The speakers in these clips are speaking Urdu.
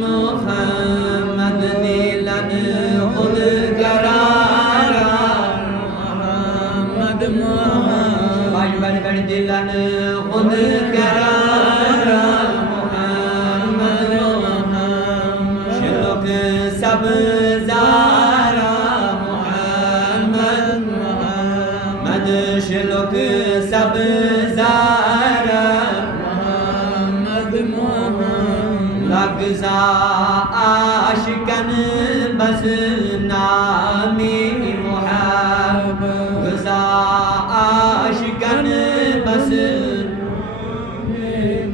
محمد نیلن خود قرار دلن خود قرار محمد شلوک سب زارا محمد شلوک سب زارا محمد لگزا عاشقن بس نامی محمد گزا عاشقن بس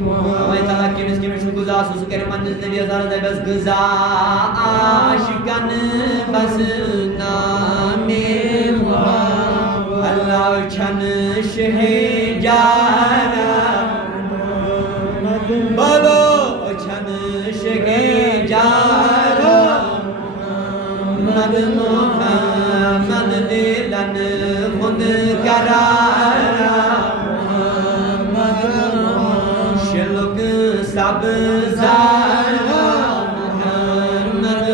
اللہ تعالیٰ کی مسکین شکر گزار سوسو کرے منجز نبی ازار دے بس گزا عاشقن بس نامی محمد اللہ چھن شہ جارا بولو چھن شہ جارا محمد دلن خود قرارا شلوک سب زارا محمد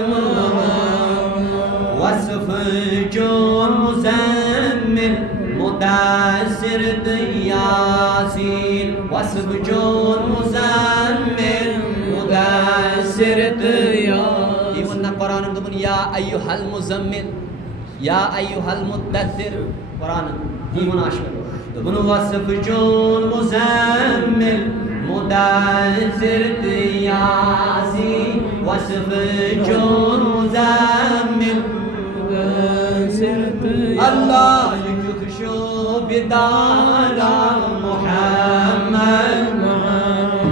وصف جون مزمل مدثر یاسین وصف جون مزمل مدثر یاسین قرآن دبن یا ایها المزمل یا ایها المدثر قرآن دیون عاشق دبن وصف جون مزمل مدثر یاسین وصف جون مزمل اللہ یکت شو بدارا محمد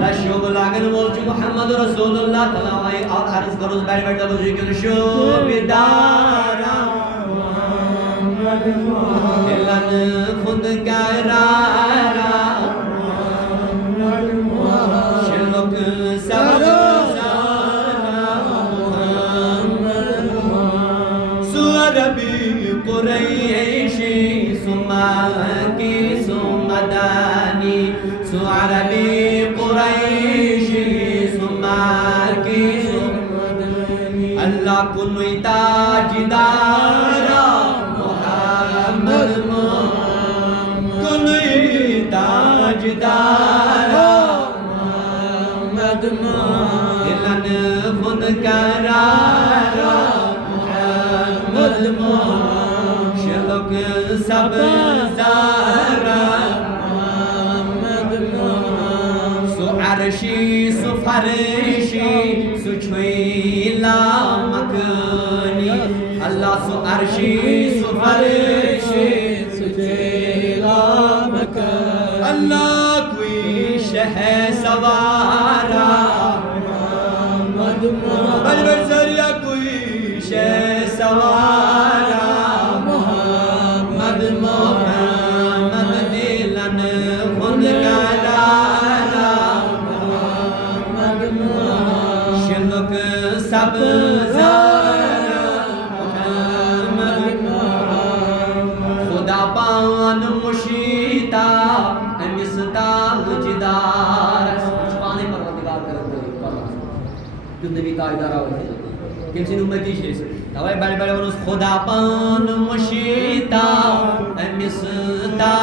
لشو بلاغن بولچو محمد رسول اللہ تلاوائی اور حرس کروز بیٹھ بیٹھ دبو یکت شو بدارا محمد دلن خود قرارا شلوک سب قریشی سماکی سمدانی سعربی قریشی سماکی سمدانی اللہ کنوی تاجدارا محمد کنوی تاجدارا محمد دلن خود قرارا محمد شلوک سب زارا محمد سو عرشی سو فرشی سو چھویلا مکنی اللہ سو عرشی سو فرشی سو چھویلا مکنی اللہ کوئی شہ سوارا محمد بل برسریا کوئی شہ سوارا محمد دلن خود قرارا محمد شلوک سب زارا محمد خدا پان مشیتا امستا جدار چھپانے پروردگار کرتے جو نبی تاجدارا ہوتے کسی امتی شیئے توائی بڑے بڑے ونس خدا پان مشیتا امستا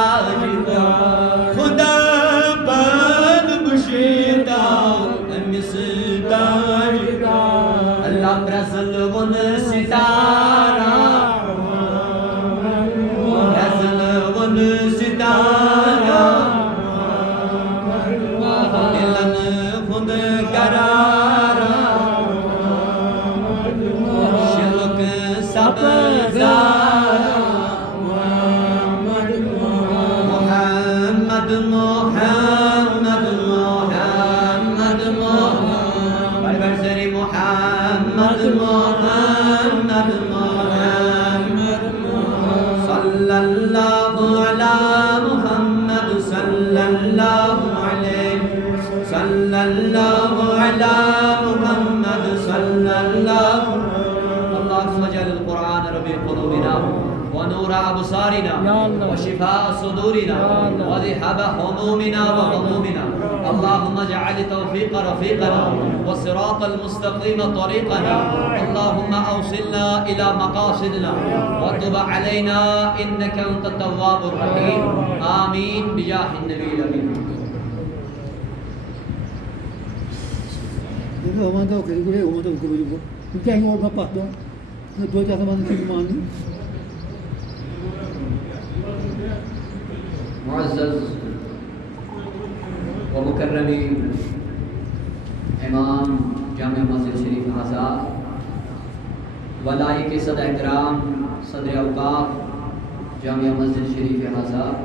جدار خدا پان مشیتا امستا جدار اللہ برسل ون ستارا برسل ون ستارا دلن خود قرارا شلوک سب زارا محمد محمد محمد محمد بڑی بڑی سری محمد محمد محمد صلی اللہ علی محمد صلی اللہ علیہ صلی اللہ علی محمد صلی اللہ اللہم اجعل القرآن ربیع قلوبنا ونور أبصارنا وشفاء صدورنا وذهاب همومنا وغمومنا اللهم اجعل توفيق رفيقنا والصراط المستقيم طريقنا. اللهم أوصلنا إلى مقاصدنا وتب علينا إنك أنت التواب الرحيم. آمين بجاه النبي الأمين. معزز ومكرم امام جامع مسجد شریف آزاد، ولائی کے صدر اکرام صدر اوقاف جامع مسجد شریف آزاد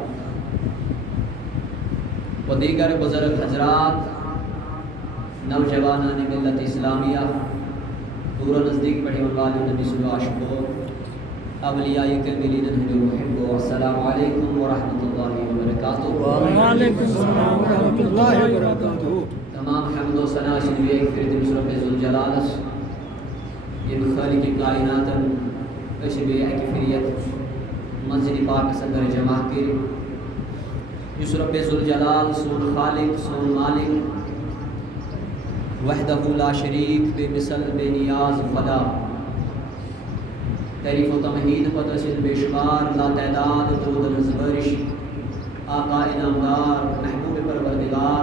و دیگر بزرگ حضرات، نوجوانان ملت اسلامیہ، دور و نزدیک بڑے والے نبی صلی اللہ علیہ وسلم، اولیاء کاملین جو محبو، السلام علیکم ورحمۃ اللہ وبرکاتہ. وعلیکم السلام ورحمۃ اللہ وبرکاتہ. تمام حمد و ثنا شریف فرد رب ذوالجلالس یم خالق کائنات اشبی اکفریت مسجد پاک اندر جمع کر، اس رب ذوالجلال سون خالق سون مالک وحدہ لا شریک بے مثل بے نیاز خدا، تعریف و تمہید پترسل بے شمار لا تعداد درود نزبرش آقا انعامدار محبوب پروردگار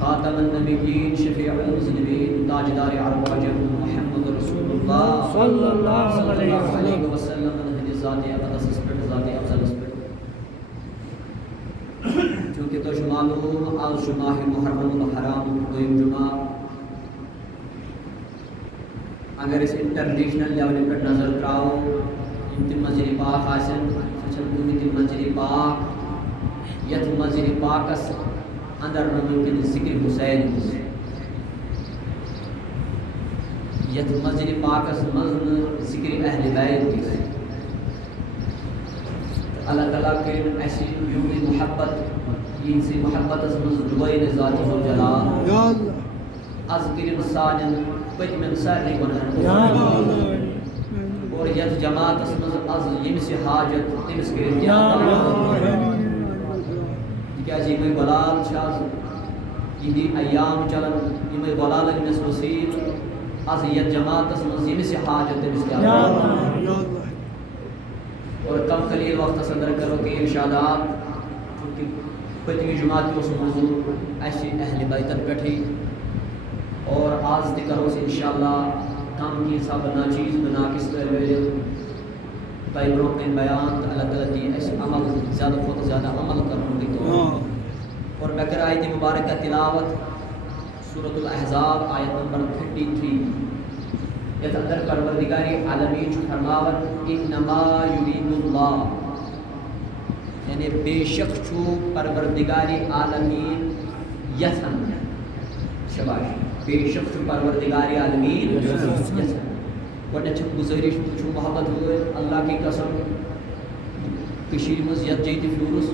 خاتم النبیین شفیع المذنبین تاجدار عرب و عجم محمد رسول اللہ صلی اللہ علیہ وسلم الحدیث ذات اقدس اسپرٹ ذات افضل اسپرٹ. چونکہ تو معلوم آج جمعہ محرم الحرام دویم جمعہ، اگر اس انٹرنیشنل لیول پر نظر تراؤ تم مسجد پاک آسن سچن کوئی تم مسجد پاک یت مسجد پاک اندر ممکن ذکر حسین یت مسجد پاک مزن ذکر اہل بیت اللہ تعالیٰ کریم ایسی یوم محبت یہ سے محبت از مز ڈوائن ذات ذوالجلال از کریم سانن پتمن سارے گناہن اور یت جماعت از یمس حاجت تمس کریم تکیازِ یمے غلال چھاز یہدی ایام چلن یمے غلال یمس وسیل از یت جماعت از یمس حاجت تمس اور کم قلیل وقت اندر کرو کہ ارشادات چونکہ پتمی جماعت اس موضوع ایسی اہل بیتن پٹھی اور آج تک کرو سے انشاءاللہ کم کی صاحب ناچیز بنا کس طرح طیب روکن بیان اللہ تعالیٰ دی ایسی عمل زیادہ خود زیادہ عمل کرنے کی تو اور بکر آیت مبارکہ تلاوت سورة الاحزاب آیت نمبر 33 یہ اندر پروردگاری عالمین جو فرماوت انما یرید اللہ، یعنی بے شک چھو پروردگاری عالمین یسن شباش بے شک چھو پروردگاری عالمین یسن. گوڑنے چھو گزارش چھو محبت ہوئے اللہ کی قسم کشیر مز یت جیتی فیورس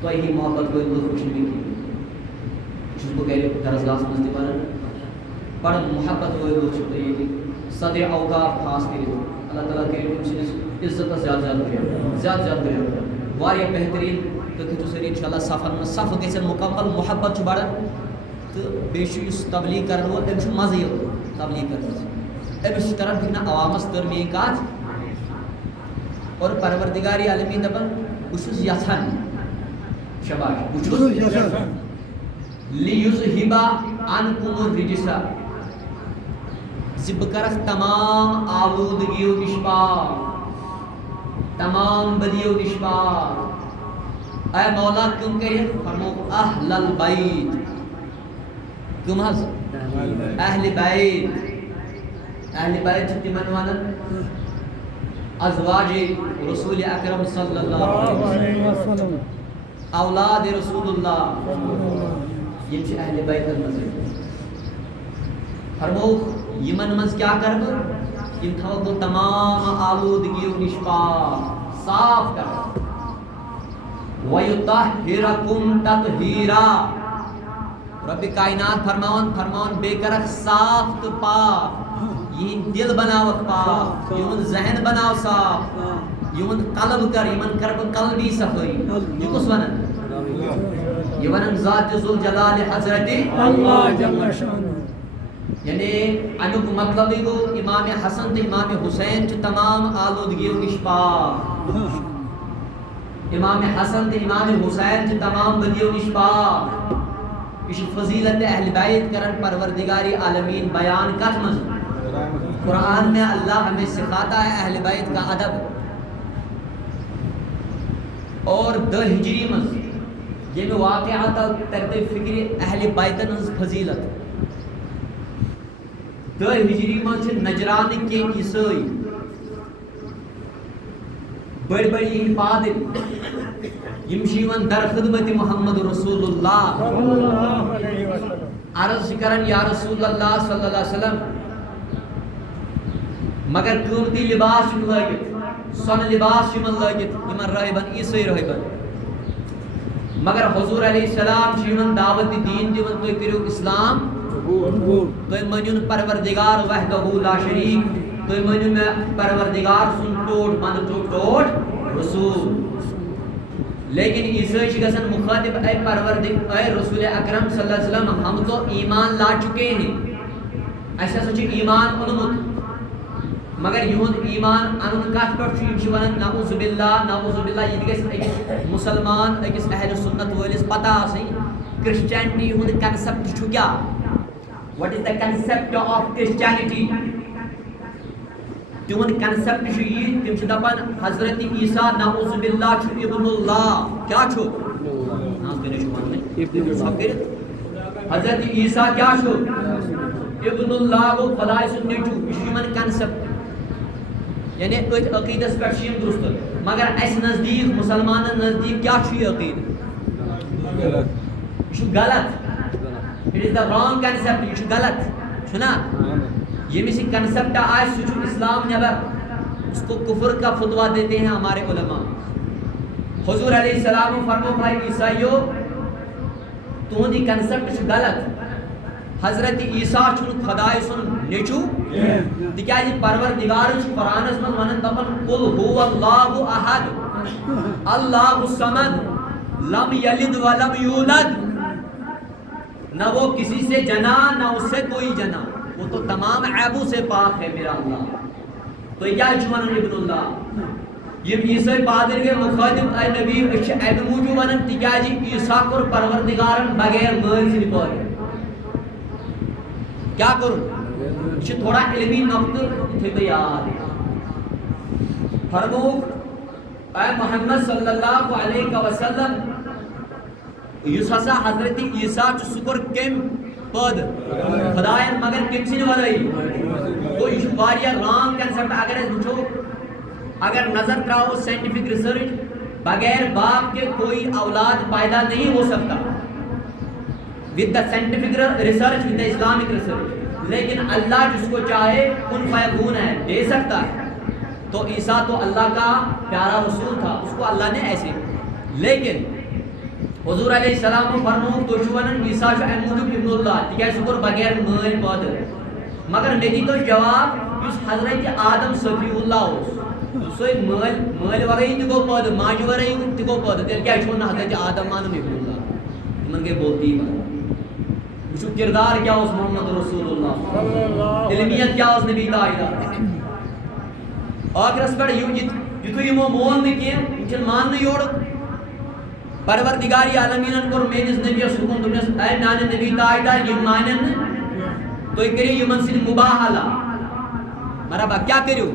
تو ہی محبت ہوئے لوگ خوش نہیں کی جس کو کہہ رہے درزگاہ مز دیوارن بڑا محبت ہوئے لوگ چھوٹے یہ صدر اوقاف خاص کے لیے اللہ تعالیٰ کے لیے عزت زیادہ زیادہ کرے واریہ بہترین تو سری انشاءاللہ صف گژھن مکمل محبت بڑھان تو بیشی تبلیغ کرن وول تم مزے تبلیغ کرنے امس کران ٹھیک نا عوامس درمی کت اور پروردگاری عالمین دپان بہٕ یژھان شباش بہٕ لیُذہِبَ عَنکُمُ الرِّجْسَ بہٕ کرکھ تمام آلودگیو نش پاک تمام بدیو نش پاک. اے مولا کم کرے فرمو اہل البیت کم حظ اہل بیت تمن ونن ازواج رسول اکرم صلی اللہ علیہ وسلم اولاد رسول اللہ یہ اہل بیت المسجد فرمو یمن مز کیا کر یم تھو تمام آلودگیو نش پاک صاف کر وَيُطَهِّرَكُمْ تَطْهِيرًا رب کائنات فرماون بے کرک صاف تو پاک یہ دل بناوک پاک یمن ذہن بناو صاف یمن قلب کر یمن کر قلبی صفائی یہ کس ونن یہ ونن ذات ذوالجلال حضرت اللہ جل شانہ یعنی امیک مطلب گو امام حسن تو امام حسین چھ تمام آلودگیوں نش پاک، امام حسن تو امام حسین چھ تمام بدیوں نش پاک۔ یہ فضیلت اہل بیت کرن پروردگاری عالمین بیان کت مز قرآن میں اللہ ہمیں سکھاتا ہے اہل بیت کا ادب، اور 10 ہجری مز یہ واقعات ترتیب فکری اہل بیتن ہز فضیلت 10 ہجری مز نجران کے عیسائی بڑی بڑی پادر یم در خدمت محمد رسول اللہ صلی اللہ علیہ وسلم عرض کرن یا رسول اللہ صلی اللہ علیہ وسلم مگر قیمتی لباس لگت سن لباس لگت راہبن عیسائی راہبن، مگر حضور علیہ السلام دعوت دین دیون تُہۍ کٔرِو اسلام، تُہۍ مٲنِو پروردگار وحدہ لا شریک، تُہۍ مٲنِو مےٚ پروردگار سُنٛد ٹوٹھ بنٛد ٹوٹھ رسول۔ لیکن عیسائی چھ گژھان مخاطب اے پروردگار اے رسول اکرم صلی اللہ علیہ وسلم ہم تو ایمان لا چکے ہیں، اسہِ ہسا چھُ ایمان اوٚنمُت، مگر یہد ایمان ان کت پہ ونان نعوذ باللہ یہ گژھِ أکِس مسلمان أکِس اہل سنت ولس پتہ آسٕنۍ کرسچینٹی ہُنٛد کنسپٹ چھُ کیٛاہ، what is the concept of Christianity. تہنٛد کنسپٹ چھُ یہِ تِم چھِ دپان حضرت عیسیٰ نعوذ باللہ چھُ ابن اللہ، کیٛاہ چھُ سب کٔرِتھ حضرت عیسیٰ کیٛاہ چھُ ابن اللہ گوٚو خداے سُنٛد نیٚچوٗ، یہِ چھُ یِمن کنسپٹ یعنی ات عقیدس پہ درست، مگر اس نزدیک مسلمانن نزدیک کیا یہ عقید یہ غلط، it is the wrong concept, یہ غلط چھنا، یمس یہ کنسپٹ آئے سہ اسلام نبر، اس کو کفر کا فتویٰ دیتے ہیں ہمارے علماء۔ حضور علیہ السلام فرمو بھائی عیسائیو تہد یہ کنسپٹ غلط، حضرت عیسیٰ چھن خدائے سن نیچو، تکیازِ پروردگار قرآنس من ونان دپان قل هو اللہ احد اللہ الصمد لم یلد ولم یولد، نہ وہ کسی سے جنا نہ اس سے کوئی جنا، وہ تو تمام عیبوں سے پاک ہے میرا اللہ، تو کیا ونان ابن اللہ یم عیسائی پادر کے مخاطب اے نبی ام موجود ونان تکیازِ عیسیٰ کور پروردگارن بغیر مٲلۍ سٕنٛدِ پٲدٕ، کیا کروں یہ تھوڑا علمی نقطہ تھے تو یاد فرموک اے محمد صلی اللہ علیہ وسلم اس ہسا حضرت عیسیٰ سکر کم پد خدائن مگر کم سن ورائی، تو یہ واریا رانگ کنسپٹ۔ اگر اس وچھو اگر نظر تراؤ سائنٹیفک ریسرچ بغیر باپ کے کوئی اولاد پیدا نہیں ہو سکتا، with the scientific research with the Islamic research، لیکن اللہ جس کو چاہے کن فیکون ہے دے سکتا ہے، تو عیسیٰ تو اللہ کا پیارا رسول تھا، اس کو اللہ نے ایسے، لیکن حضور علیہ السلام فرمو تو ونان عیسیٰ موجود ابن اللہ تکیازِ سہ کور بغیر مٲلۍ پٲدٕ، مگر مے دیتو جواب یس حضرت آدم صفی اللہ سوے مٲلۍ ورٲیی تہِ گوٚو پٲدٕ ماجہِ ورٲیی تہِ گوٚو پٲدٕ، تیٚلہِ کیٛازِ چھُ نہٕ حضرت آدم مانُن ابن اللہ، یمن گٔے بولتی بات۔ وچھو کردار کیا اس محمد رسول اللہ، علمیت کیا اس نبی تاجدار، آخرس پہ یتھو یمو مون نہ کی مان یور پروردگار عالمین کور میس نبیس حکم دس اے میانہ نبی تاجدار یم مانن تھی کرو یمن سن مباہلہ، مرحبا کیا کرو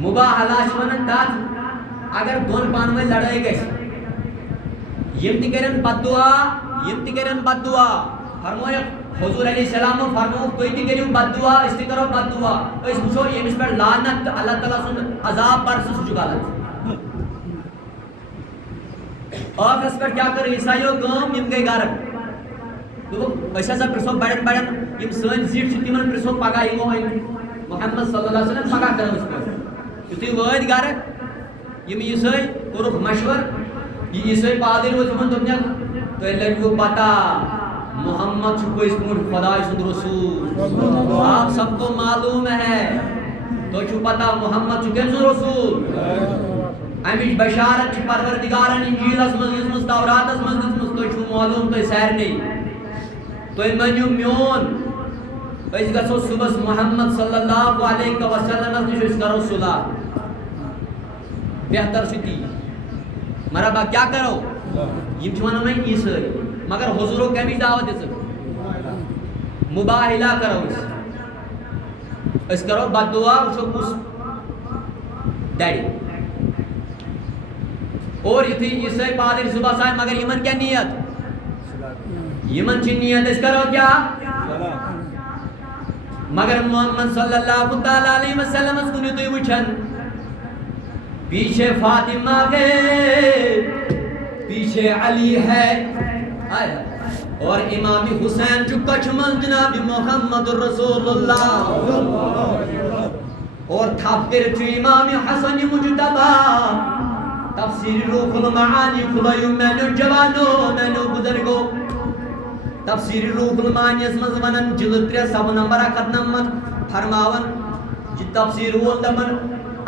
مباہلہ ونان تات اگر دون پانوے لڑائی گژھِ یم تہ کرن بد دعا یم تہ کرن بد دعا، فرمویا حضور علیہ السلام فرمو تھی تہ کرو بد دعا اس تہ کرو بد دعا، اس وچھو یمس پہ لعنت اللہ تعالیٰ سن عذاب پر سہ غلط۔ آخرس پہ کیا کر عیسائیو کام یم گئی گھر دوٚپُکھ أسۍ ہسا پرژھو بڑٮ۪ن بڑٮ۪ن یم سٲنۍ زِٹھۍ چھِ تِمن پرژھو پگاہ یِمو محمد صلی اللہ علیہ وسلم پگاہ کرو أسۍ پٲٹھۍ، یُتھُے وٲتۍ گرٕ یم عیسٲۍ کوٚرُکھ مشور، یہ عیسٲۍ پادٕرۍ وٲتۍ یِمن دوٚپنکھ تۄہہِ لگوٕ پتہ محمد چھُ پٔزۍ پٲٹھۍ خۄداے سُنٛد رسول، آپ سب کو معلوم ہے، تۄہہِ چھُو پتہ محمد چھُ کٔمۍ سُنٛد رسول، امِچ بشارت چھِ پروردگارن انجیلس منٛز دِژمٕژ توراتس منٛز دِژمٕژ تو چھو معلوم تو سیر نہیں تو منیو میون اس گژھو صبح محمد صلی اللہ علیہ وسلم نش اس کرو صلح بہتر چھتی مرحبا کیا کرو یم چھ ونان وۄنۍ عیسائی مگر حضورو کمچ دعوت دژ مباہلہ کرو اس کرو بد دعا وچھو کس ڈیڈی اور یتھی عیسائی پادری صبح سائے مگر یمن کیا نیت یمن چھ نیت اس کرو کیا مگر محمد صلی اللہ تعالی علیہ وسلم اس کنی تو وچھن پیچھے فاطمہ ہے پیچھے علی ہے اور امام حسین جو کچھ من جناب محمد رسول اللہ اور تھاپر جو امام حسن مجتبہ تفسیر روح المعانی کھلائیو میں نے جوانو میں نے بزرگو تفسیر روح المعانی اس مزمنن جلد 3 سب نمبر 91 فرماون جی تفسیر وول دمن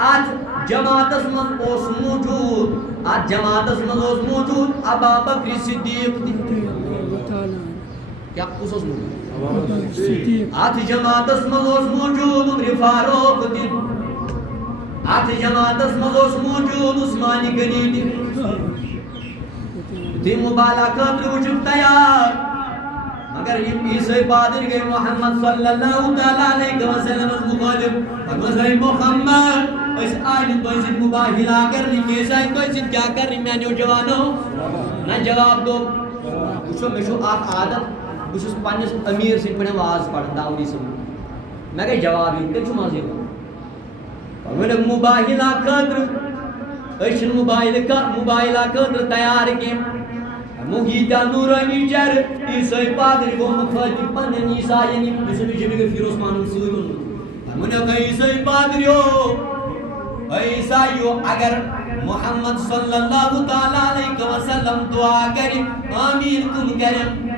آج جماعت اسمن اوس موجود آج جماعت اسمن اوس موجود ابا بکر صدیق کیا کس اوس موجود آج جماعت اسمن اوس موجود عمر فاروق آج جماعت اسمن اوس موجود عثمان غنی دی مبالغہ خاطر وجب تیار مگر یہ عیسائی پادری گئے محمد صلی اللہ علیہ وسلم مخالف اگر محمد اس آئین تو اسے مباہلہ کرنی کیسا ہے تو اسے کیا کرنی میں نے جوانو نہ جواب دو پوچھو میں شو آپ عادت اس پانچ امیر سے پڑھے واز پڑھ داؤدی سے میں کہا جواب ہی تک ماضی ہو اور مباہلہ قدر اس مباہلہ قدر تیار کے مغیدہ نورانی جر عیسائی پادری کو مخاطب پنن عیسائی یعنی بسم جبی کے فیروز مانو سوئن ہمیں کہا عیسائی پادری ہو عیسائیو اگر محمد صلی اللہ تعالی علیہ وسلم دعا کریں آمین کم کریں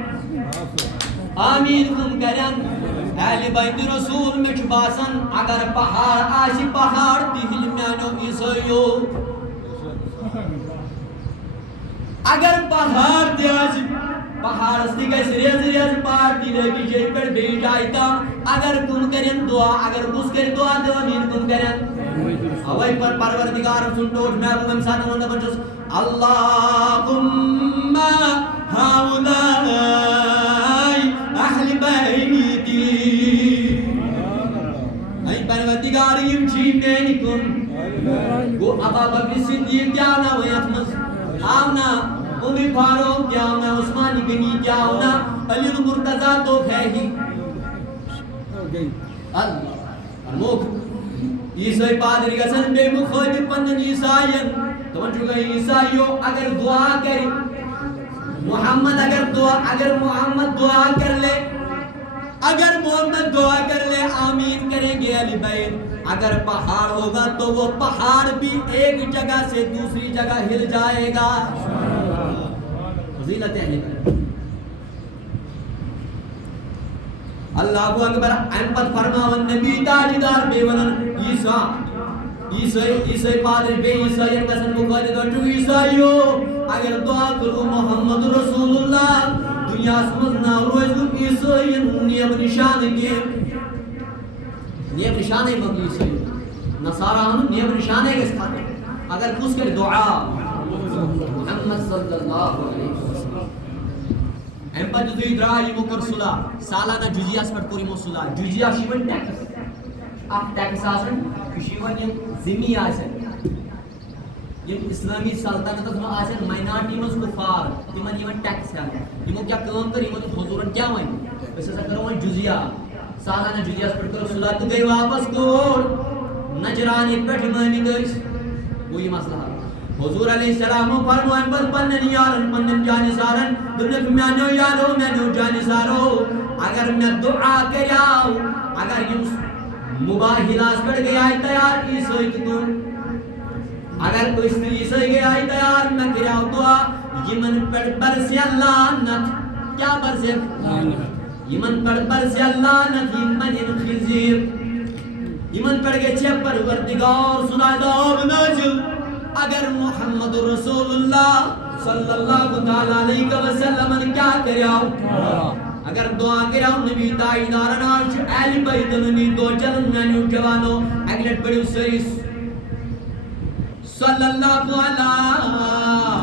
آمین کم کریں اہل بیت رسول میں چھباسن اگر پہاڑ آشی پہاڑ تیہل میانو عیسائیو اگر پہاڑ دیاز پہاڑ استی گئے ریز ریز پہاڑ دی لگی جے پر بے جائیتا اگر کن کریں دعا اگر کس کریں دعا دو امین کن کریں اوائی پر پروردگار سنٹوٹ محبوب امسان ہوندہ بچوس اللہم ہاؤلائی اہل بیتی اے پروردگار یم چین دینی کن گو ابا بکر صدیق جانا ویت مز آونا عمر فاروق کیا ہونا عثمان غنی کیا ہونا علی المرتضی تو ہے ہی اللہ موک عیسائی پادری گسن بے مخاطب پندن عیسائین تو من چکا عیسائیو اگر دعا کریں محمد اگر محمد دعا کر لے اگر محمد دعا کر لے آمین کریں گے علی بیت اگر پہاڑ ہوگا تو وہ پہاڑ بھی ایک جگہ سے دوسری جگہ ہل جائے گا فضیلت اہل بیت اللہ اکبر احمد فرماون نبی تاجدار بے ونن عیسائی پادری بے عیسائیت کسن مقادر دو عیسائیو اگر دعا کرو محمد رسول اللہ دنیا سمجھ ناروز دو عیسائیت نیب نشان کے نیب نشانے مقلی عیسائی نصارہ ہم نیب نشانے کے سکھاتے اگر کس کر دعا محمد صلی اللہ علیہ وسلم احمد دوی درائی مکر صلح سالانہ جزیہ سپٹ پوری مو صلح جزیہ شیون ٹیکس آپ ٹیکس آسن شیون یم زمی آسن یم اسلامی سلطنت میں آسن مائنارٹی مز کفار تمن یمن ٹیکس ہے یمو کیا کام کر یمو حضورن کیا وائن اس سے کرو وائن جزیہ سالانہ جزیہ سپٹ کرو صلح تو گئی واپس کوڑ نجرانی پیٹھ مہمی دئیس وہی مسئلہ حضور علیہ السلام فرمائیں بل پنن یارن پنن جانسارن دنک میانو یارو میانو جانسارو اگر میں دعا کریاو اگر یم مباہلاس پڑ گیا ہے تیار عیسائی کتون اگر کوئی عیسائی گیا ہے تیار میں کریاو دعا یمن پڑ برسی اللہ نت کیا برسی یمن پڑ برسی اللہ نت یمن خزیر یمن پڑ گئے چھے پروردگار سنائے دا نازل اگر محمد رسول اللہ صلی اللہ علیہ وسلم کیا کریا اگر دعا کریا نبی تائیدار نال اہل بیت نبی دو چلن میں جوانو اگلٹ بڑی سری صلی اللہ علیہ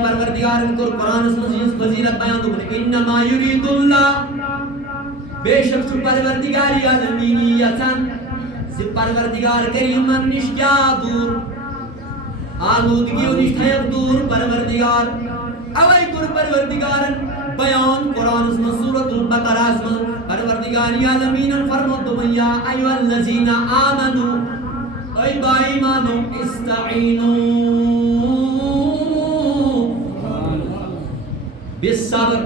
محمد وعلی آل محمد صلی اللہ علیہ انما یرید اللہ بے شک پروردگار عالمین یسن ز پروردگار کریم نش کیا دور آلودگی و نش تھیک دور پروردگار اوے کر پروردگار بیان قرآن میں سورۃ البقرہ میں پروردگار عالمین فرماتا ہے یا ایھا الذین آمنوا اے با ایمانو استعینوا بالصبر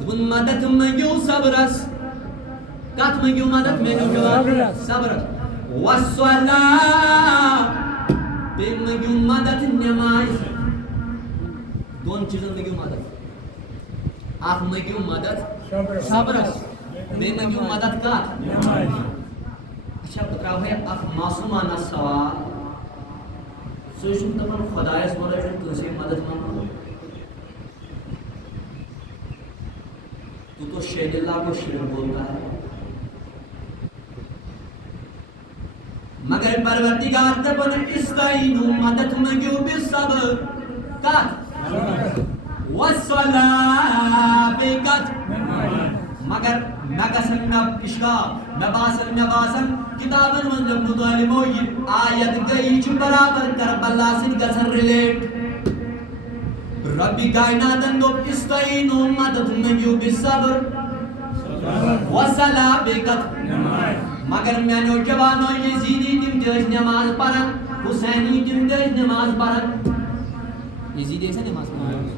دون مدد منگیو صبرس کت منگیو مدد منگیو جواب صبر والصلاة بے منگیو مدد نماز دون چیزن منگیو مدد آپ منگیو مدد صبرس بے منگیو مدد کت نماز اچھا بتراو ہے آپ معصومانہ سوال سوچن تمن خدایس ونن تنسی مدد منگو تو شہد اللہ کو شرک بولتا ہے مگر پروردگار تبن استعینوا مدد منگیو بالصبر کت والصلاة بکت مگر نگسن نبکشکا نباسن کتابن من جب مطالب ہوئی آیت گئی چو برابر کربلا سے گسن ریلیٹ ربی کائناتن دو استعینوا مدد منگیو بالصبر والصلاة بکت مگر میں نوجوانوں یزیدی تم جس نماز پڑھن حسینی تم جس نماز پڑھن یزیدی ایسا نماز پڑھن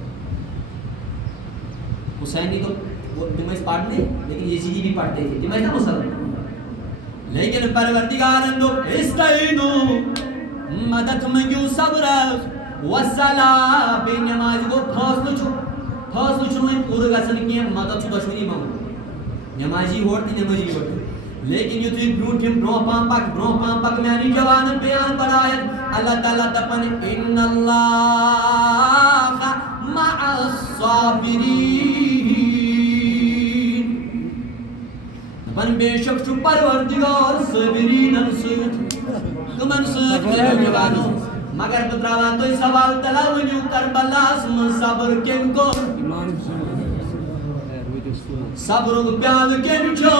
حسینی تو تم اس پڑھنے لیکن یزیدی بھی پڑھتے تھے تم ایسا مسلم لیکن پروردگارن دو استعینوا مدد منگیو صبر والصلاة بے نماز کو فاصلہ چھو میں پورا گسن کی مدد چھو دشمنی مانگو نمازی ہوتی نمازی ہوتی لیکن یہ تو بروٹھم برو پام پک میں نہیں جوان بیان پڑھایت اللہ تعالیٰ دپن ان اللہ مع الصابرین دپن بے شک چھو پروردگار صابرین سوت کمن سوت جوانو مگر بتراوان تو سوال تلاونیو کربلا من صبر کن کو صبر پیال کن چھو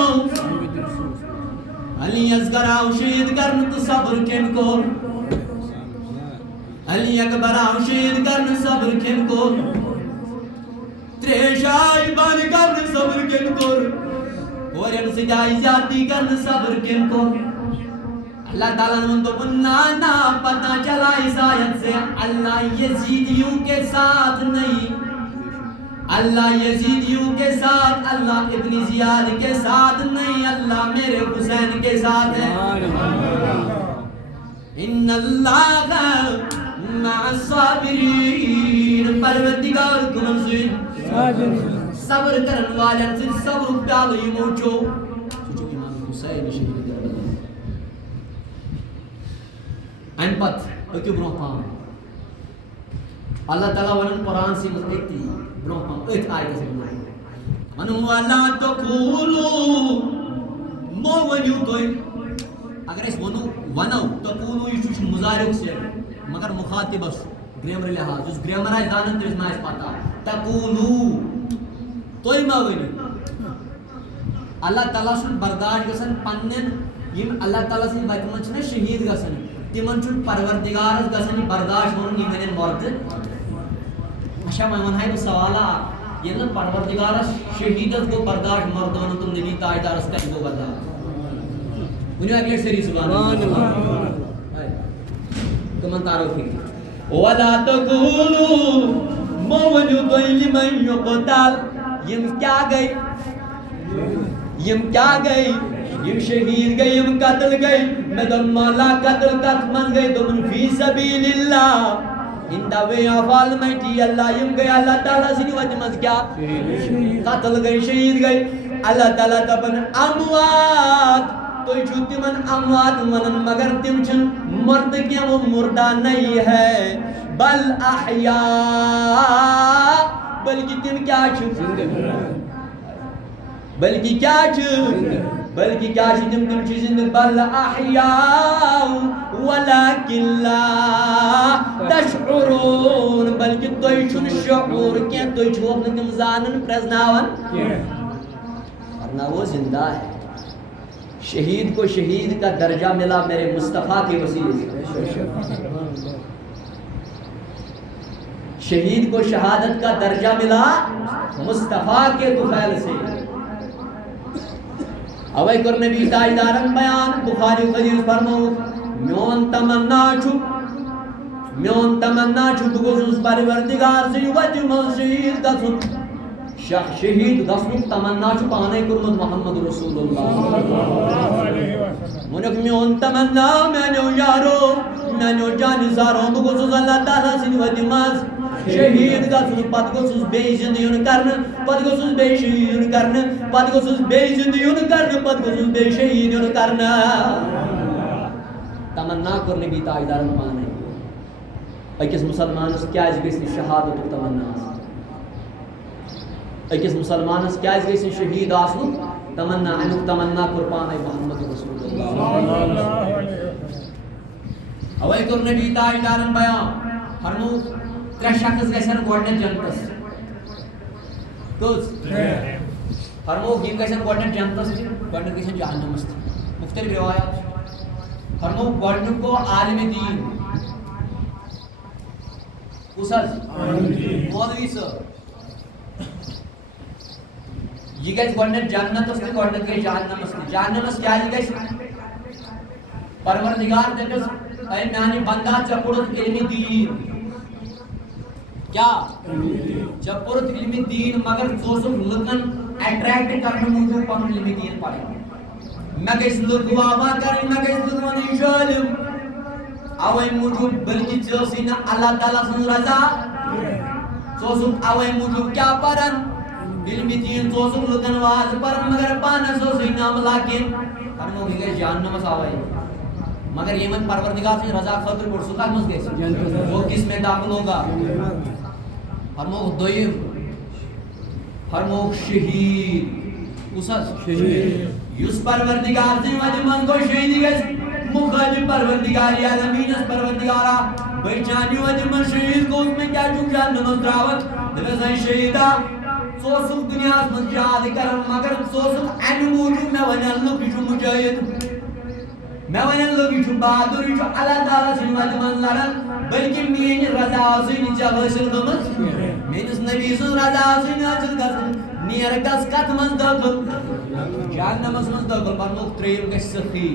علی اصغر آو شہید کرن تو صبر کن کو علی اکبر آو شہید کرن صبر کن کو تریشائی بانی کرن صبر کن کو اور ان سے جائی زیادی کرن صبر کن کو اللہ تعالیٰ نے تو بنانا پتہ چلا اس آیت سے اللہ یزیدیوں کے ساتھ نہیں اللہ یزیدیوں کے ساتھ اللہ ابن زیاد کے ساتھ نہیں اللہ میرے حسین کے ساتھ ہے ان اللہ مع الصابرین پروردگار کو منصور صبر کرن والن سے صبر پیال یموچو سوچو امام حسین شہید این پت اکیو برو پام اللہ تعالیٰ ونن قرآن سی مطلقی برو پام ایت آئیت سے بنائی من والا تقولو مو ونیو توی اگر اس ونو تقولو یہ چوش مزارک سے مگر مخاطب اس گریمر لحاظ اس گریمر آئی دانن تو اس میں اس پاتا تقولو توی ما ونیو اللہ تعالیٰ سن برداشت گسن پنن یم اللہ تعالیٰ سے ویتمن چھنے شہید گسن تمن چھن پروردگار گسن برداشت ونن یمن مرد اچھا میں ونہائی سوالا یہ پروردگار شہیدت کو برداشت مرد ونن تم نبی تاجدار اس کا کو برداشت انہوں اگلے سری سبحان اللہ کمن تارو فکر وَلَا تَقُولُوا موجو تو لمن یقتل یم کیا گئی یم شہید گئی یم قتل گئی میں دم مولا قتل کت من گئی دم فی سبیل اللہ in the way of Almighty Allah M گئی اللہ تعالیٰ سنی وجہ مز کیا قتل گئی شہید گئی اللہ تعالیٰ دپن اموات تو چھو تمن اموات منن مگر تم چھن مرد کیا وہ مردہ نہیں ہے بل احیاء بلکہ تم کیا چھو بلکہ کیا تم چیزیں بل احیاء ولکن لا تشعرون بلکہ توی چھن شعور کیا توی چھو اپنے تم زانن پرزناون ورنہ وہ زندہ ہے شہید کو شہید کا درجہ ملا میرے مصطفیٰ کے وسیلے سے شہید کو شہادت کا درجہ ملا مصطفیٰ کے طفیل سے اوے کر نبی تاجدارن بیان بخاری و حدیث فرمو میون تمنا چھو بگوزوس پروردگار سے وجہ مزید گسن شہید گسن تمنا چھو پانے کرمت محمد رسول اللہ منک میون تمنا میں نو یارو میں نو جانی سارو بگوزوس اللہ تعالیٰ سے وجہ مز شہید گسن پت گوسوس بے زندگیون کرن پت گوسوس بے شہیدیون کرن پت گوسوس بے زندگیون کرن پت گوسوس بے شہیدیون کرن تمنا کر نبی تاجدارن پانے اکس مسلمانس کیاز گژھِ شہادت تمنا اکس مسلمانس کیاز گژھِ شہید آسن تمنا امیک تمنا کر پانے محمد رسول اللہ اوے کر نبی تاجدارن بیان فرمو ترے شخص گژھن گۄڈنیٚتھ جنتس کٔژ فرموک یم گژھن گۄڈنیٚتھ جنتس تہِ گۄڈنیٚتھ گژھن جہنمس تہِ مختلف روایات چھِ فرموک گۄڈنیُک گوٚو عالمِ دیٖن کُس حظ مولوی صٲب یہ گژھِ گۄڈنیٚتھ جنتس تہِ گۄڈنیٚتھ گژھِ جہنمس تہِ جہنمس کیازِ گژھِ پروردگار دپیٚس اے میانہِ بندا ژےٚ پوٚرُتھ علمِ دیٖن کیا جب پورت علم دین مگر ژوسُکھ لُکن اٹریکٹ کرنے موجود پن علم دین پڑھن میں گژھِ لُکھ واوا کرٕنۍ میں گژھِ لُکھ ونٕنۍ یہِ چھُ عٲلِم اوے موجود بلکہ ژےٚ ٲسٕے نہٕ اللہ تعالیٰ سٕنٛز رضا ژٕ اوسُکھ اوے موجود کیا پرن علم دین ژٕ اوسُکھ لُکن واز پرن مگر پانس ٲسٕے نہٕ عملا کینٛہہ فرمو یہِ گژھِ جہنمس اوے مگر یمن پروردگار سٕنٛزِ رضا خٲطرٕ کوٚر سُہ کتھ منٛز گژھِ وہ کس میں داخل ہوگا فرموک دویم فرموک شہید کس شہید یس پروردگار سٕنٛدِ وجہ منٛز گوٚو شہیدی گژھِ مخالف پروردگار عالمیٖنس پروردگارا بٔے چانہِ وجہ منٛز شہید گوٚوُس مےٚ کیٛاہ چھُکھ جہنمس ترٛاوان دپیٚس اے شہیدا ژٕ اوسُکھ دُنیاہس منٛز یاد کران مگر ژٕ اوسُکھ امہِ موٗجوٗب مےٚ ونن لُکھ یہِ چھُ مُجٲہد میں ونن لوگ یہ بہادر یہ اللہ تعالیٰ سٕنٛدِ وجہ منٛز لڑان بلکہ میٲنۍ رضا ٲسٕے نہٕ ژےٚ حٲصِل گٔمٕژ میٲنِس نبی سٕنٛز رضا ٲسٕے نہٕ حٲصِل گژھان نیر گژھ کتھ منٛز دٲخل جہنمس منٛز دٲخل فرموکھ ترٛیٚیِم گژھِ سخی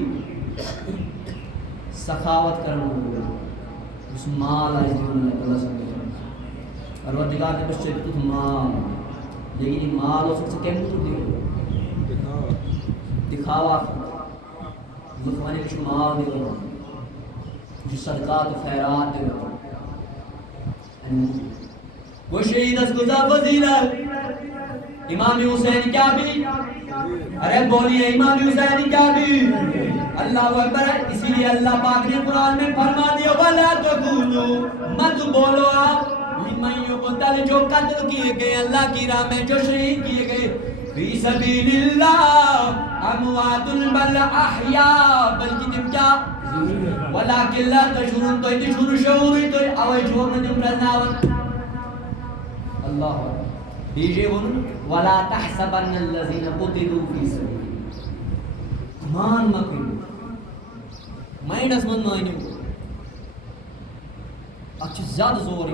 سخاوت کرن وول یُس مال آسہِ دیُن اللہ تعالیٰ سٕنٛدِ پروردگار دپیٚس ژےٚ دیُتُتھ مال لیکن یہ مال اوسُکھ ژےٚ کمہِ موٗجوٗب دِوان دکھاوا لُکھ وَنن یہِ چھُ مال دِوان یہِ چھُ صدقات و خیرات دِوان وہ شہیدس گزا فضیلت امام حسین کیا بھی ارے بولیے امام حسین کیا بھی اللہ اکبر اسی لیے اللہ پاک نے قرآن میں فرما دیا وَلَا تَقُولُوا مت بولو آپ لمن یقتل جو قتل کیے گئے اللہ کی راہ میں جو شہید کیے گئے فی سبیل اللہ اموات بل احیاء بلکہ تم کیا ولیکن لا تشعرون تو تشعر شعوری تو اوے جو میں تم پرزناون اللہ دیجئے ون ولا تحسبن الذين قتلوا في سبيل مان مکن مائنڈس من مانیو اچھا زیادہ زور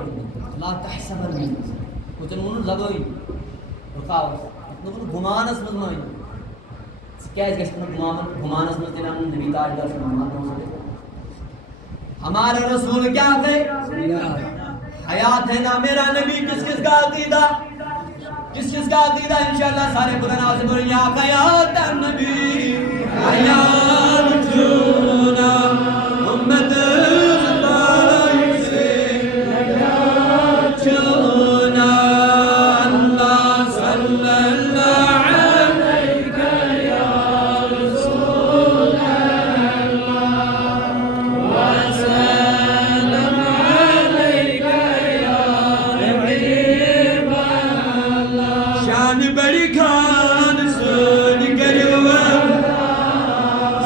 لا تحسبن کچھ ون لگائی رکاوٹ گمانس مز مان کیازِ گژھِ نہٕ گمانس مز تیٚلہِ اَنُن نبی تاجدار سُنٛد ہمارا رسول کیا گئے حیات ہے نا میرا نبی کس کس کا عقیدہ انشاءاللہ سارے بلند آواز سے بولیں یا حیات النبی حیات چونا امت زبائی سے چونا اللہ صلی اللہ علیہ یا رسول اللہ وسلم علیک یا حبیب اللہ شان بڑی خان سن کرو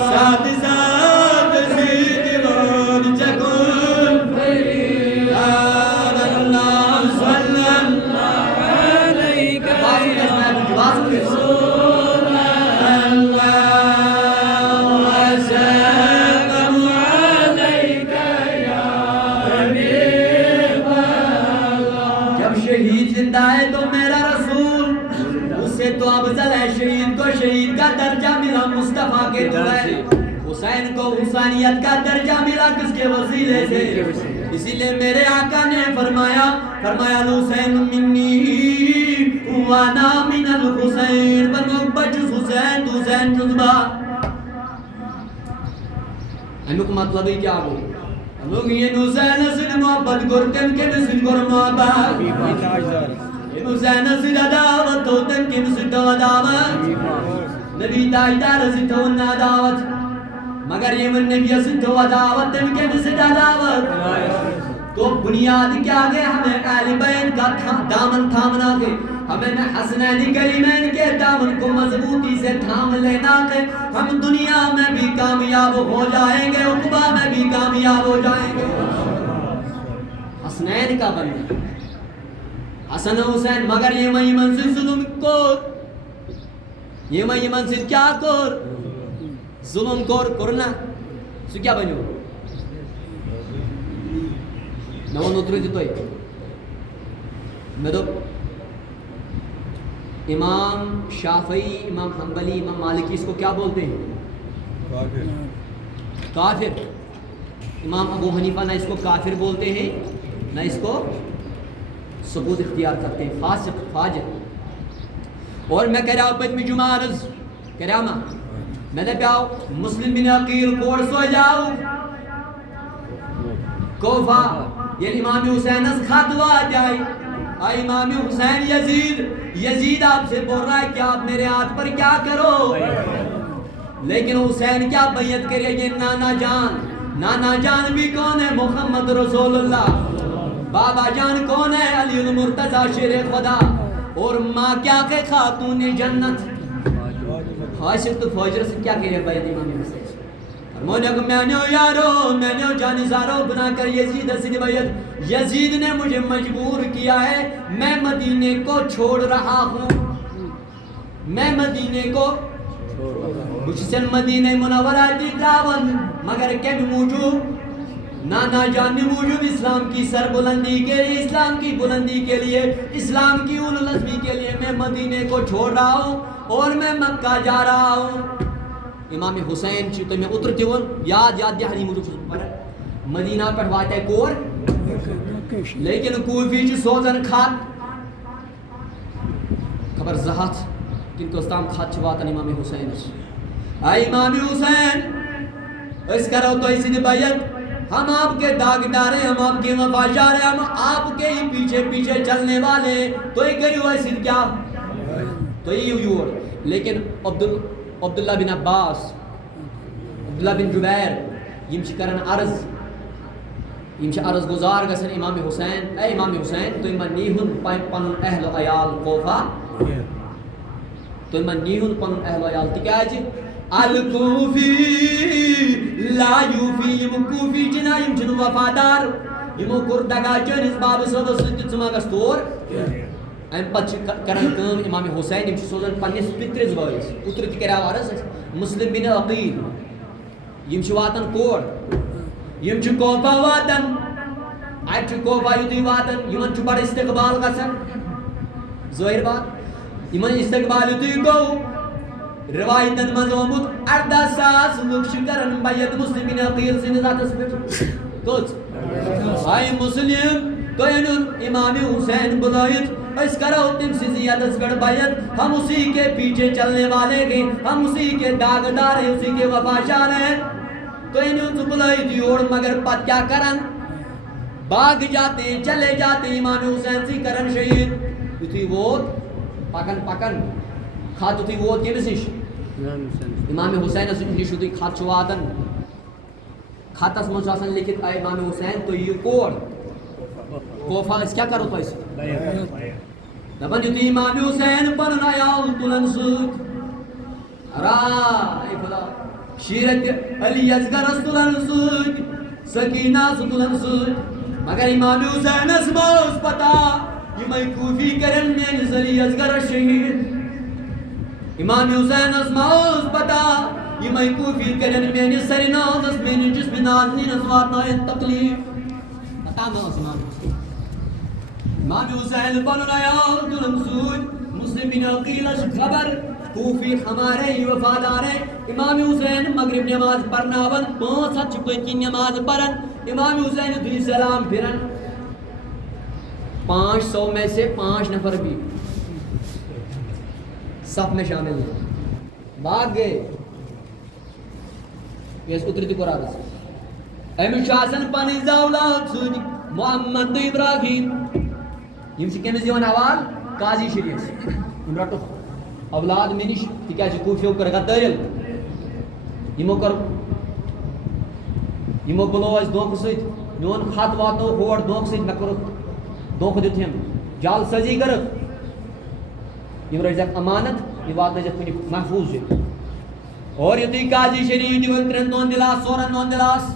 ساتھ ساتھ زیدوان چکن فریاد اللہ صلی اللہ علیہ رسول اللہ وسلم علیک یا حبیب اللہ جب شہید زندہ ہے تو میرا رسول اس سے تو افضل ہے شہید کو شہید کا درجہ ملا مصطفیٰ کے دوائے حسین کو حسینیت کا درجہ ملا کس کے وسیلے سے اسی لئے میرے آقا نے فرمایا الحسین منی وانا من الحسین پر محبت جس حسین تو حسین جذبہ ہمیں کو مطلب ہی کیا ہو ہم لوگ یہ حسین سے محبت کرتے کے مسل کر محبت حسین سے عداوت ہوتن کے مسل تو عداوت نبی تاجدار سے تو انہا عداوت مگر یہ من نبی سے تو عداوت تم کے مسل عداوت تو بنیاد کیا گئے ہمیں اہل بیت کا دامن تھامنا کے ہمیں حسنین کریمین کے دامن کو مضبوطی سے تھام لینا کے ہم دنیا میں بھی کامیاب ہو جائیں گے عقبہ میں بھی کامیاب ہو جائیں گے حسنین کا بننا حسن حسین مگر یہ وہی منصر ظلم کور یہ وہی منصر کیا کور ظلم کور کرنا سو کیا بنو نو نوترو دیتو ہے میں دو امام شافعی امام حنبلی امام مالکی اس کو کیا بولتے ہیں کافر امام ابو حنیفہ نہ اس کو کافر بولتے ہیں نہ اس کو ثبوت اختیار کرتے ہیں فاسق فاجر اور میں کہہ رہا ہوں بیت میں جمعہ عرض کہہ رہا ہوں میں نے کہا مسلم بن عقیل کوڑ سو جاؤ کوفہ یہ امام حسین اس خاتوہ جائے امام حسین یزید آپ سے بول رہا ہے کہ آپ میرے ہاتھ پر کیا کرو لیکن حسین کیا بیعت کرے یہ نانا جان بھی کون ہے محمد رسول اللہ بابا جان کون ہے علی المرتضی شیر خدا اور ماں کیا کہ خاتون جنت حاصل تو فوجر سے کیا کرے بیعت امام حسین میں نے یارو میں نے جانزارو بنا کر یزید سے بیعت یزید نے مجھے مجبور کیا ہے میں مدینے کو چھوڑ رہا ہوں میں مدینے کو حسین مدینہ منورہ دی دعوت مگر کم موجود نانا جان موجود اسلام کی سر بلندی کے لیے اسلام کی بلندی کے لیے اسلام کی اولوازمی کے لیے میں مدینے کو چھوڑ رہا ہوں اور میں مکہ جا رہا ہوں امام حسین چی تو میں اتر تیون یاد دیا حلی موجود پر مدینہ پر واتا ہے کور لیکن کوفی چی سوزن خات خبر زہت کن کو استام خات چی واتا امام حسین آئی امام حسین اس کرو تو اسی دی بیعت ہم آپ کے داغدار ہیں ہم آپ کے وفادار ہیں ہم آپ کے ہی پیچھے پیچھے چلنے والے تو ہی کری ہوئے سن کیا تو ہی یور لیکن عبداللہ بن عباس عبداللہ بن جبیر یہ کرن عرض یہ عرض گزار گسن امام حسین اے امام حسین تو ایمان نیہن پنن اہل و عیال کوفہ تو ایمان نیہن پنن اہل و عیال تکیہ جی الکوفی لا یوفی یم کوفی جنا یم جنو وفادار یمو کردگا چنس باب صدر سنجد سماغس طور ام پت کرن کام امام حسین یم سوزن پنس پترز بائیس اتر تکرہ وارس مسلم بن عقیل یم واتن کور یم کوفہ واتن ات کوفہ یوتی واتن یمن بڑ استقبال گسن ظاہر بات یمن استقبال یوتی گو روایتن مزومت 18,000 لوگ کرن بیعت مسلم بن عقیل سے ذات اس پہ کچھ آئی مسلم امام حسین بلائیت اس کرو تم سزیت اس پر بیعت ہم اسی کے پیچھے چلنے والے ہیں ہم اسی کے داغدار ہیں اسی کے وفاشار ہیں تو انہوں تو بلائیت اور مگر پت کیا کرن باغ جاتے ہیں چلے جاتے ہیں امام حسین سی کرن شہید یتھی ووت پکن خط یتھی ووت کیمس نش امام حسین نش یتھی خط واتن خطس مجھ آسان لکھت آئے امام حسین تو یہ کوڑ کوفہ اس کیا کرو تو اس دبن یتھی امام حسین پنن عیال تلن سوت رائی خدا شیرت علی اصغر تلن سوت سکینہ تلن سوت مگر امام حسین اسماس پتا یہ میں کوفی کرن میں علی اصغر شہید امام حسین اسماس پتا یہ میں کوفی کرن میں سر ناز اس میں جسم نازنین اسوات نائن تکلیف پتا میں اسمان امام حسین بن عیال تلن سوت مسلم بن عقیلش خبر کوفی ہمارے وفادار ہیں امام حسین مغرب نماز پڑھناون 5 چپت کی نماز پڑھن امام حسین دوی سلام پھرن 500 میں سے 5 نفر بھی صف میں شامل ہیں بھاگ گئے یہ اتری تھی قرآن سے ایم شاسن پانی اولاد سوچ محمد ابراہیم یم سے کیمز دیوان حوال قاضی شریف ان رٹو اولاد میں نش تکیا چھ کوفیو کر غدارل یمو کر یمو بلو اس دوک سیت میون خط واتو ہور دوک سیت مے کر دوک دیت ہم جال سازی کر یم رزق امانت یہ وات نہ کنی محفوظ ہے اور یتی قاضی شریف دیون ترن دون دلاس سورن دون دلاس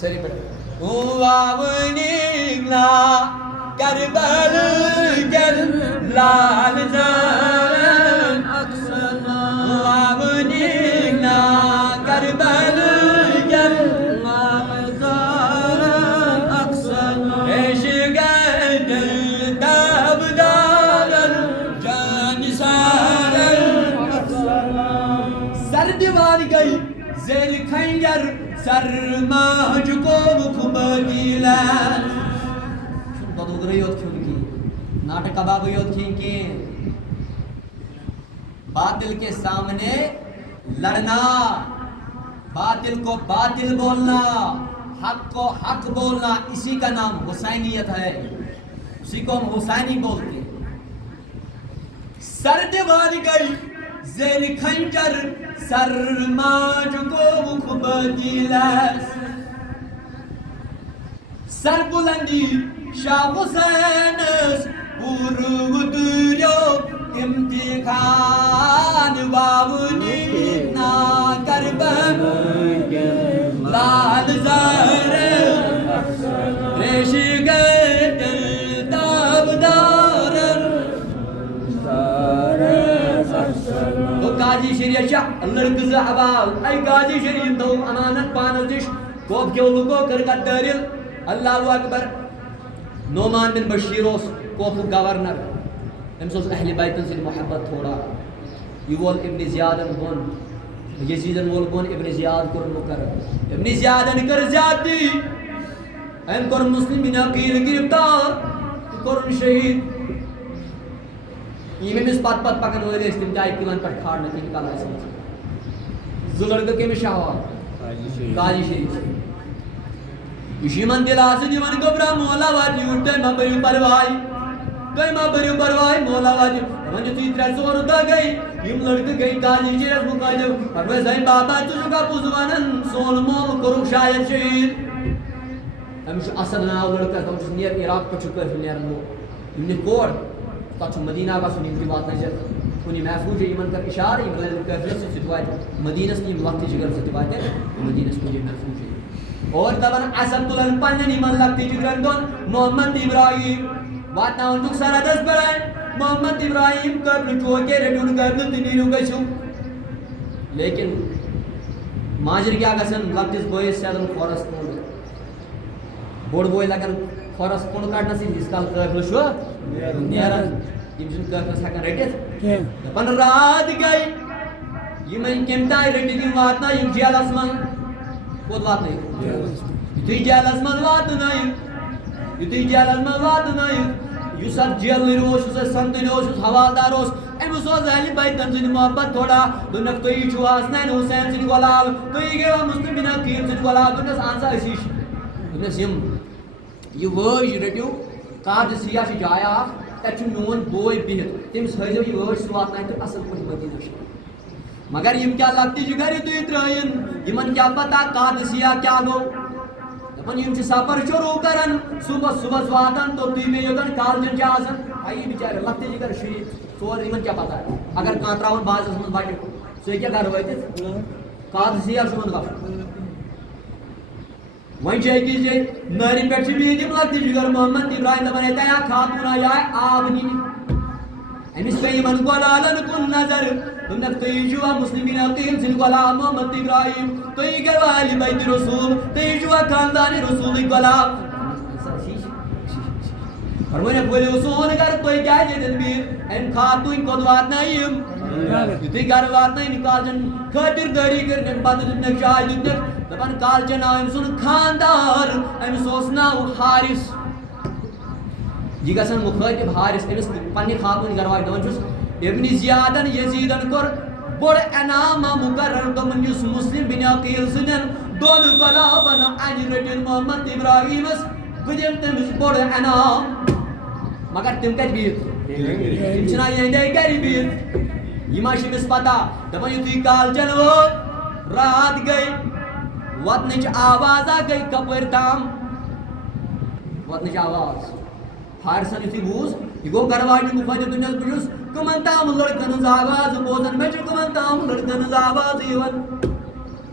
سری پڑھ واونینا کربل گر لال زارن اقصنا واونینا کربل گر لال زارن اقصنا عشق دل دابدارن جان سارن اقصنا سر دیوان گئی زیر خنجر سرماج کو مخبتیلا شن دو گریوت کیوں کی ناٹک کباب یوت کی باطل کے سامنے لڑنا باطل کو باطل بولنا حق کو حق بولنا اسی کا نام حسینیت ہے اسی کو ہم حسینی بولتے سر دیوار گئی زیر خنجر سرماج کو مخبتیلس سر بلندی شاہ حسینس پورو دریو امتحان باونی نا کربم لال زار ریش گئے دل دابدار تو قاضی شریف شاہ لڑکہ زٕ حوال اے قاضی شریف تو امانت پانس دش کوپ کیو لوگو کر دارل اللہ اکبر نعمان بن بشیر اس کوپو گورنر امس اہل بیتن سے محبت تھوڑا یہ وول ابن زیادن بون یزیدن وول بون ابن زیاد کر مقرر ابن زیادن کر زیادتی ام کر مسلم بن عقیل گرفتار کر شہید یہ میں پات پات پکن ہوئے تم جائے کلن پر کھاڑ نہ کہیں کالا ایسا زلڑکہ کے میں شاہوار قاضی شریف اسی من دل آسے دیوان گبرا مولا واجی اٹھتے ماں بریو پروائی گئی ماں بریو پروائی مولا واجی من جو تیترہ سور اٹھا گئی یم لڑکہ گئی قاضی شریف مقاجب پروے زین بابا چوشو کا پوزوانن سول مول کرو شاید شہید ہمیشہ اسد ناو لڑکہ تم جس نیر عراق پر چکر پھر نیر نو یم نے کوڑ تاچو مدینہ کا سنی کی بات نہیں کنی محفوظ ہے ایمان کر اشار ایمان کر رس ستوائے مدینہ سے وقت جگر ستوائے مدینہ سے محفوظ ہے اور تبن اسد تلن پنن ایمان لگتی جگر دون محمد ابراہیم واتنا ان دکھ سارا دس بڑھائے محمد ابراہیم قبل چوکے رٹون قبل تنینو گشو لیکن ماجر کیا گسن لکٹس بوئس سیدن کھورس کونڈ بوڑ بوئی لگن کھورس کونڈ کاٹنا سی اس کال قبل شو نیرن یم چھن قبل ہکن رٹت دپن رات گئی یمن کم تائی رٹت یم واتنا یم جیلس من کوت واتنا یتھی جیلس من واتنا یتھی جیلس من واتنا یس ات جیل روس اس سنتن اس حوالدار اس امس اہل بیتن سن محبت تھوڑا دنک تھی چھو حسنین حسین سن غلام تھی گیو مسلم بن عقیل سن غلام دنس آنسا اسیش دنس یم یہ وٲج رٹیو قادسیہ چھ جایا اکھ تتہ چھ میون بوے بہت تمس ہٲیزیو یہ وٲج سُہ واتنایہِ تہٕ اصل پٲٹھۍ مدینہ شریف مگر یم کیا لگتی چھ گرِ تُہۍ ترٛٲیِن یمن کیا پتہ قادسیہ کیا گوٚو دپن یم چھ سفر شروع کران صبح واتان تو تُہۍ بیٚیہِ یوٚتن کالجن چھ آسان آیی بچارِ لگتی چھ گر شریف ژور یمن کیا پتہ اگر کانٛہہ تراون بازس منٛز بچہِ سُہ ہیٚکیٛاہ گرٕ وٲتِتھ قادسیہ چھُ یِمن گژھُن وۄنۍ چھِ أکِس جایہِ نٲرِ پٮ۪ٹھ چھِ بِہِتھ یِم لگتی چھِ گر محمد ابراہیم دپان ہے تیا خاتوٗنا یہِ آے آب نِنہِ أمِس پیٚیہِ یِمن غۄلامن کُن نظر دوٚپنکھ تُہۍ چھُوا مسلمین عقیل سٕنٛدۍ غلام محمد ابراہیم تُہۍ گٔیوا اہلِ بیتِ رسول تُہۍ چھُوا خاندانِ رسولٕکۍ غلام فرمٲنکھ ؤلِو سون گرٕ تُہۍ کیازِ ییٚتٮ۪ن بِہِتھ أمۍ خاتوٗنۍ کوٚت واتنٲیِم یُتھُے گرٕ واتنٲیِن کالچن خٲطِردٲری کٔرنکھ پتہٕ دِتنکھ چاے دِتنکھ دپان کالچن آو أمۍ سُنٛد خاندار أمِس اوس ناو حارث یہ گژھان مخٲطب حارث أمِس پننہِ خاتوٗنۍ گرواج دپان چھُس ابن زیادن یزیدن کوٚر بوٚڑ انعامہ مقرر دوٚپُن یُس مسلم بن عقیل سٕنٛدٮ۪ن دۄن غلامن انہِ رٔٹِن محمد ابراہیمس بہٕ دِمہٕ تٔمِس بوٚڑ انعام مگر تِم کتہِ بِہِتھ تِم چھِنا یہنٛدے گرِ بِہِتھ یہِ ما چھِ أمِس پتہ دپان یُتھُے کالچن ووت رات گٔے وتنٕچ آوازا گٔے کپٲرۍ تام وتنٕچ آواز حارثن یُتھُے بوٗز یہِ گوٚو گرٕ واجنہِ مُخٲطب دُنیاہس بہٕ چھُس کٕمن تام لڑکن ہٕنٛز آواز بوزان مےٚ چھِ کٕمن تام لڑکن ہٕنٛز آواز یِوان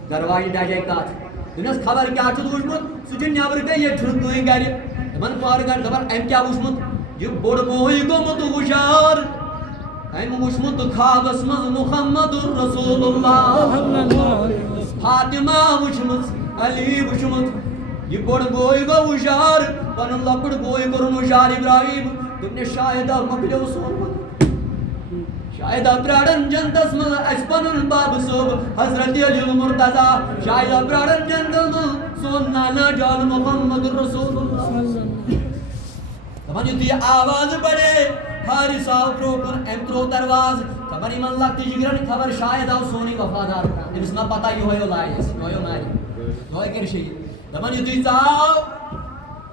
گرٕ واجنہِ ڈاجے کتھ دُنیاہس خبر کیٛاہ چھُس وٕچھمُت سُہ چھُ نیبرٕ کَنۍ ییٚتہِ چھُنہٕ کٕہٕنۍ گرِ دپان پارٕ گرِ دپان أمۍ کیٛاہ وٕچھمُت یہِ بوٚڑ بوے گوٚمُت ہُشار أمۍ وٕچھمُت خوابس منٛز محمد رسول اللہ فاطمہ وٕچھمٕژ علی وٕچھمُت یہ بوٚڑ بوے گوٚو ہُشار پنُن لۄکُٹ بوے کوٚرُن ہُشار ابراہیم دوٚپنس شاید آو مۄکلیو سونمُت شاید آو پرٛاران جنتس منٛز اَسہِ پنُن بابہٕ صٲب حضرت علی المرتضیٰ شاید آو پرٛاران جنتس منٛز سون نانا جان محمد رسول اللہ دپان یُتھُے آواز بڑے حارث آو برٛونٛہہ کُن أمۍ ترٛوو دروازٕ خبر یِمن لگتی جگرن خبر شاید آو سونُے وفادار أمِس ما پتہ یِہوے لایہِ اَسہِ یِہوے مارِ یِہوے کرِ شہیٖد دپان یُتھُے ژاو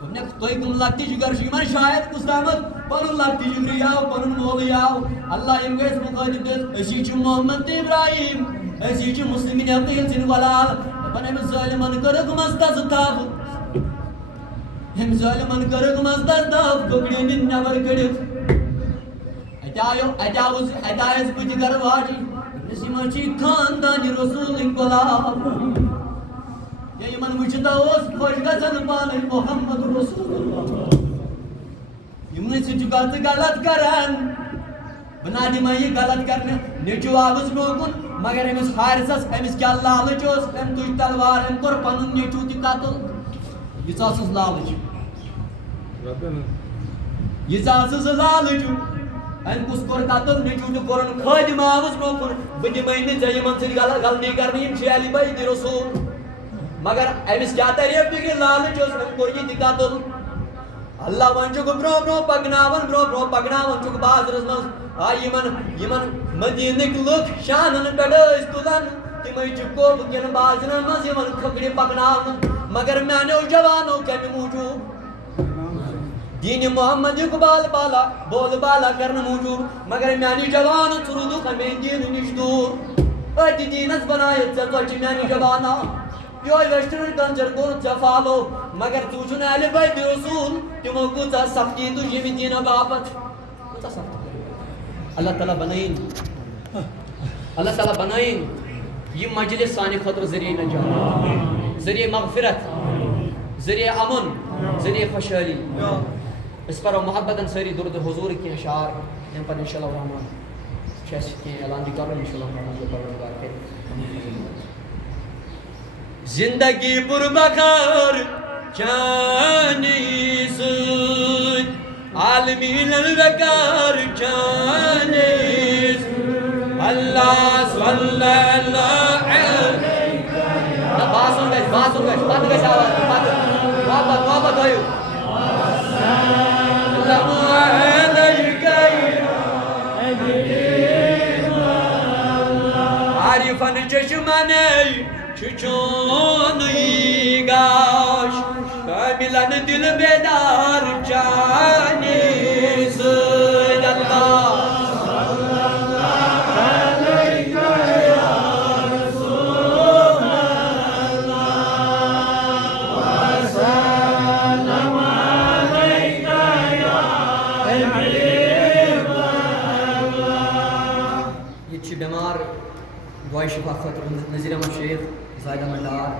دوٚپنکھ تُہۍ کٕم لگتی جگر چھِ یِمن شاید کُس تامتھ پنُن لگتی جگرٕے آو پنُن مولٕے آو اللہ یِم گٔے اَسہِ مُخٲطب دِتھ أسی چھِ محمد ابراہیم أسی چھِ مسلم بن عقیل سٕنٛدۍ غلام دپان أمِس ظٲلِمن کٔرٕکھ مستس تھپھ أمۍ ظٲلِمن کٔرٕکھ مستس تھپھ دُگڑِ نِن نٮ۪بر کٔڑِتھ اتہِ آیس بہٕ تہِ گرٕ واجِنۍ دوٚپنس یِمن چھِ خاندانہِ رسوٗلٕکۍ غلام یِمن وٕچھِتھ اوس خۄش گژھان پانے محمد رسول اللہ یِمنٕے سۭتۍ چھُکھا ژٕ غلط کران بہٕ نہ دِمے یہِ غلط کرنہٕ نیٚچوٗ آوُس برٛونٛہہ کُن مگر أمِس حارثس أمِس کیٛاہ لالٕچ اوس أمۍ تُج تلوار أمۍ کوٚر پنُن نیٚچوٗ تہِ قتل ییٖژاہ ٲسٕس لالٕچ ییٖژاہ ٲسٕس لالٕچ أمۍ کُس کوٚر قتل نیٚچوٗ تہِ کوٚرُن خٲدِم آوُس برٛونٛہہ کُن بہٕ دِمے نہٕ ژےٚ یِمن سۭتۍ غلطی کرنہٕ یِم چھِ اہلِ بیتِ رسوٗل مگر أمِس کیٛاہ ترِ فِکرِ لالٕچ ٲس أمۍ کوٚر یہِ تہِ قتل اللہ وۄنۍ چھُکھ برٛونٛہہ برٛونٛہہ پکناوان چھُکھ بازرس منٛز آ یِمن مدیٖنٕکۍ لُکھ شانن پٮ۪ٹھ ٲسۍ تُلان تِمے چھِ کوٚب کٮ۪ن بازرن منٛز یِوان کھکھرِ پکناونہٕ مگر میانیو جوانو کمہِ موٗجوٗب دیٖنہِ محمدُک بول بالا کرنہٕ موٗجوٗب مگر میانہِ جوانو ژٕ روٗدُکھ ہمیشہِ دیٖنہٕ نِش دوٗر أتھۍ دیٖنس بنٲیِتھ ژےٚ ژۄچہِ میانہِ جوانا یہوے ویسٹرن کلچر کوٚر ژےٚ فالو مگر ژٕ وٕچھُن اہلِ بیتِ رسوٗل تِمو کۭژاہ سختی تُج ییٚمہِ دیٖنہٕ باپتھ کۭژاہ سختی اللہ تعالیٰ بنٲیِن یہ مجلس سانہِ خٲطرٕ ذٔریعہِ نجات ذٔریعہِ مغفرت ذٔریعہِ امن ذٔریعہِ خوشحٲلی اس پر محبتاً ساری درد حضور کی اشعار ان پر انشاءاللہ الرحمن چیس کی اعلان بھی کرو انشاءاللہ الرحمن جو پروردگار کے زندگی پربکار چانی سود عالمین الوکار چانی سود اللہ صلی اللہ علیہ باسوں گئے بات گئے محبت ہوئیو عارفان چشمانی چچونی گاش کاملان دل بیدار جانی زید اللہ بیمار دعائی شفا خاطر نذیر احمد شیخ زائد احمد ڈار